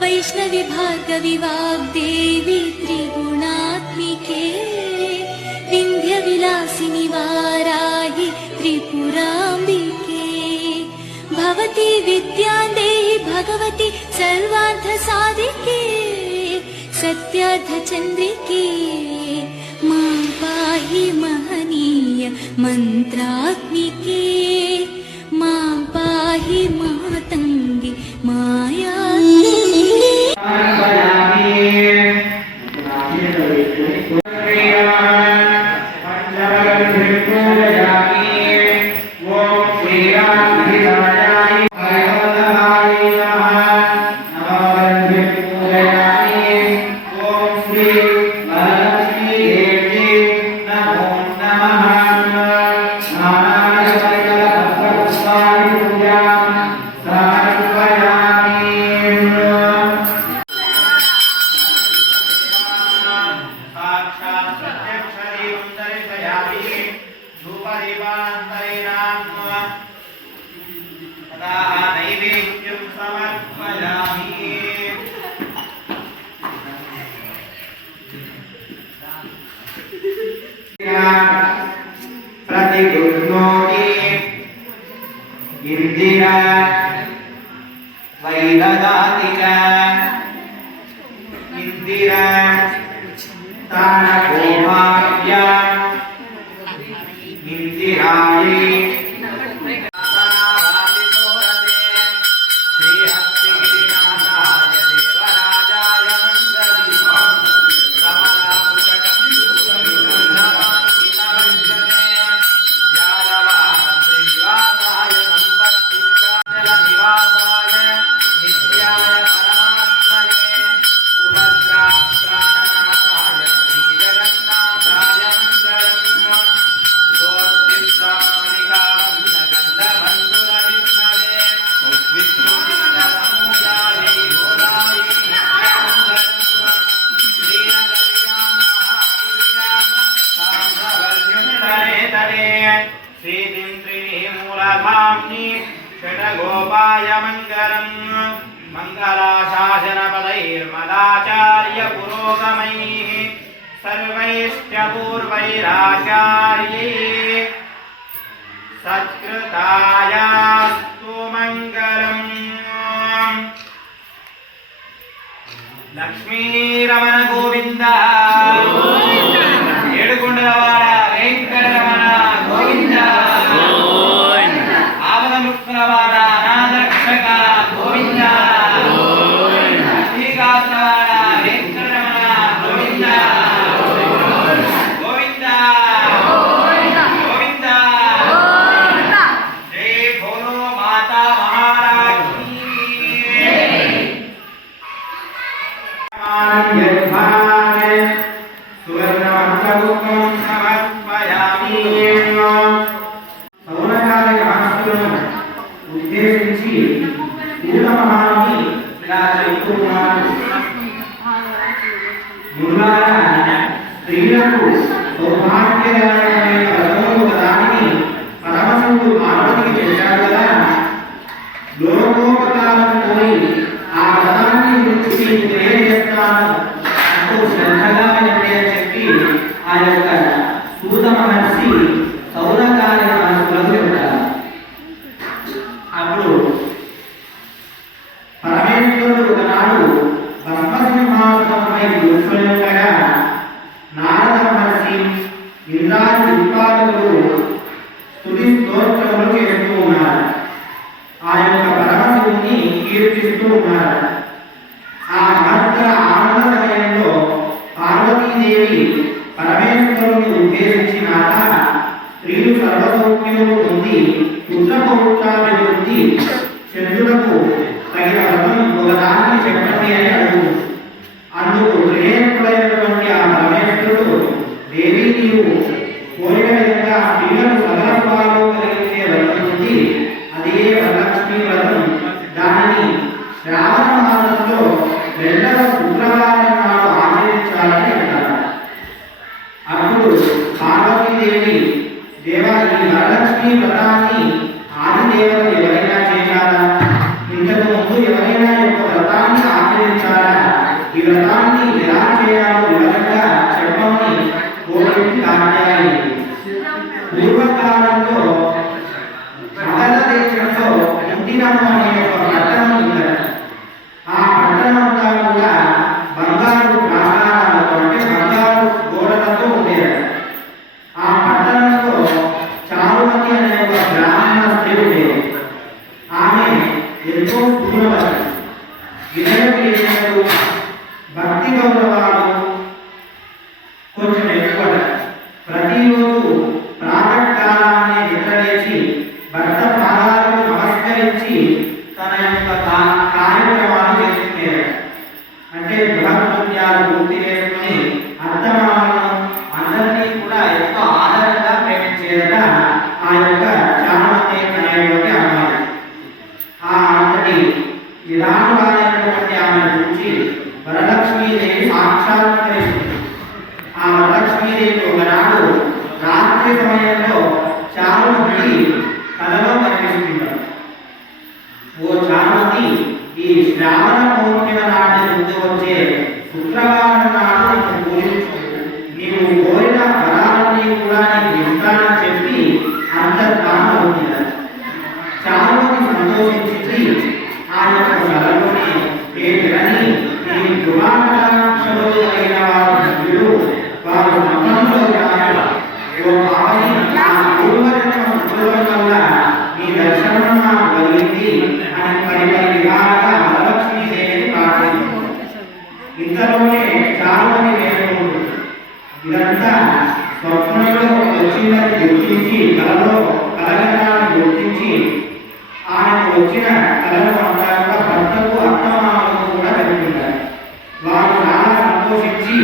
वैष्णवि भार्गवि वाग्देवी त्रिगुणात्मिके विन्ध्यविलासिनि वाराहि त्रिपुराम्बिके। भवति विद्यां देहि भगवति सर्वार्थसाधिके सत्यार्थचन्द्रिके। मां पाहि महनीय मन्त्रात्मिके वैददाति च इन्दिरा तानकोमार्य सनपदैर्मदाचार्य मङ्गलाशासनपदैर्मदाचार्यपुरोगमैः। सर्वैश्च पूर्वैराचार्यै सत्कृतायास्तु मङ्गलम्। लक्ष्मीरमणगोविन्दः పూర్ణమహాన్ని ఇలా చెబుతున్నారు గురువార స్త్రీలకు సౌభాగ్యదాయకమైన వ్రతములు ఒకదానిని పరమశివుడు పార్వతికి చేశాడు కదా. లోకోపకారం పోయి ఆ వ్రతాన్ని గురించి తెలియజేస్తాను. అంటూ శ్రద్ధగా వినండి అని చెప్పి ఆ యొక్క సూత మహర్షి ఉన్నారు ఆ మహత్తర ఆనంద సమయంలో పార్వతీదేవి పరమేశ్వరుని ఉద్దేశించి మాట స్త్రీలు సర్వసౌఖ్యములు పొంది పుత్రపౌత్రాభివృద్ధి చంద్రులకు తగిన వ్రతం ఒకదాన్ని చెప్పండి అని అడుగు అందుకు త్రినేత్రుడైనటువంటి ఆ పరమేశ్వరుడు దేవి నీవు కోరిన విధంగా స్త్రీలకు we are not గ్రహకృత్యాలు పూర్తి చేసుకుని అర్థమాలను అందరినీ కూడా ఎంతో ఆదరంగా ప్రేమించేదట ఆ యొక్క చాణమతి అనేటువంటి అమ్మాయి. ఆ అంతటి విధానమైనటువంటి ఆమె గురించి వరలక్ష్మీదేవి సాక్షాత్కరిస్తుంది ఆ వరలక్ష్మీదేవి ఒకనాడు రాత్రి సమయంలో చారుమతి కథలో కనిపిస్తుంటాడు ఓ చారుమతి ఈ శ్రావణ పౌర్ణిమ నాటి ముందు వచ్చే Ja. ఆమెకు వచ్చిన కళలు ఆధారంగా భర్తకు అత్తమామలకు కూడా కలిగి వారు చాలా సంతోషించి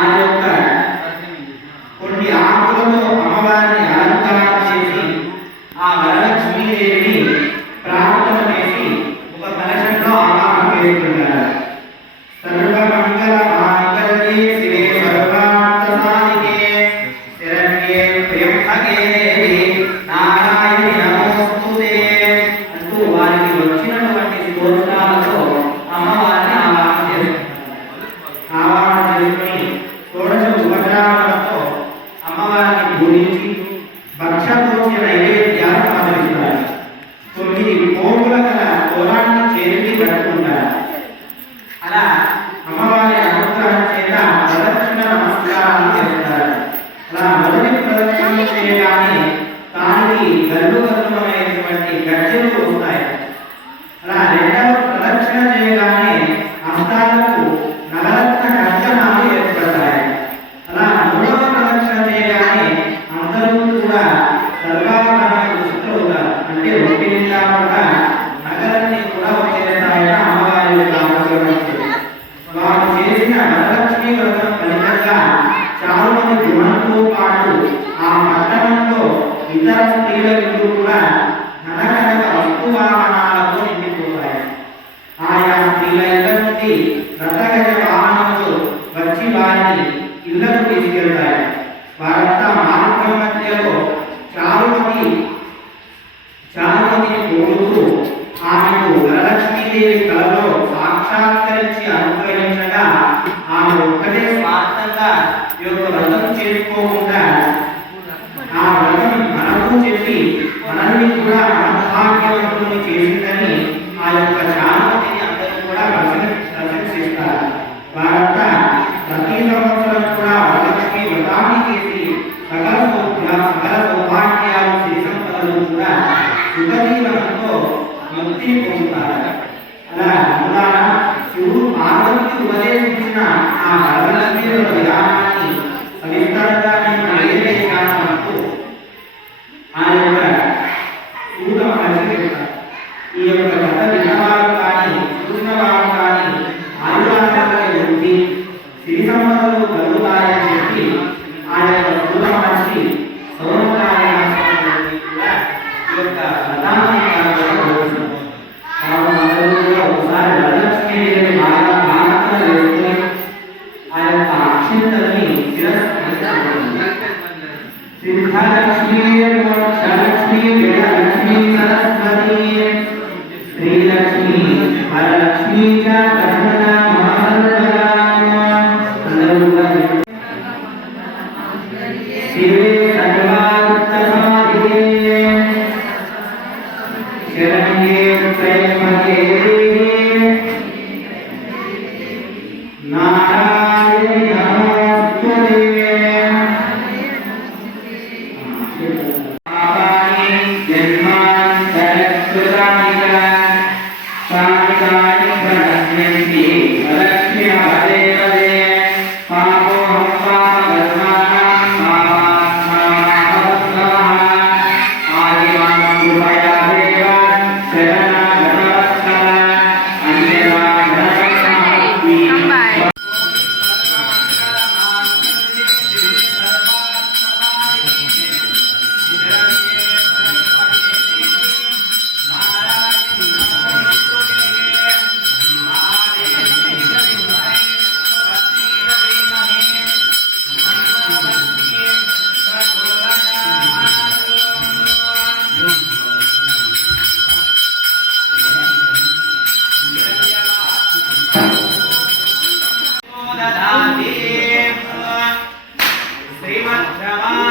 আগে Amen. Galaxy, Galaxy, Galaxy. శ్రీమద్రవా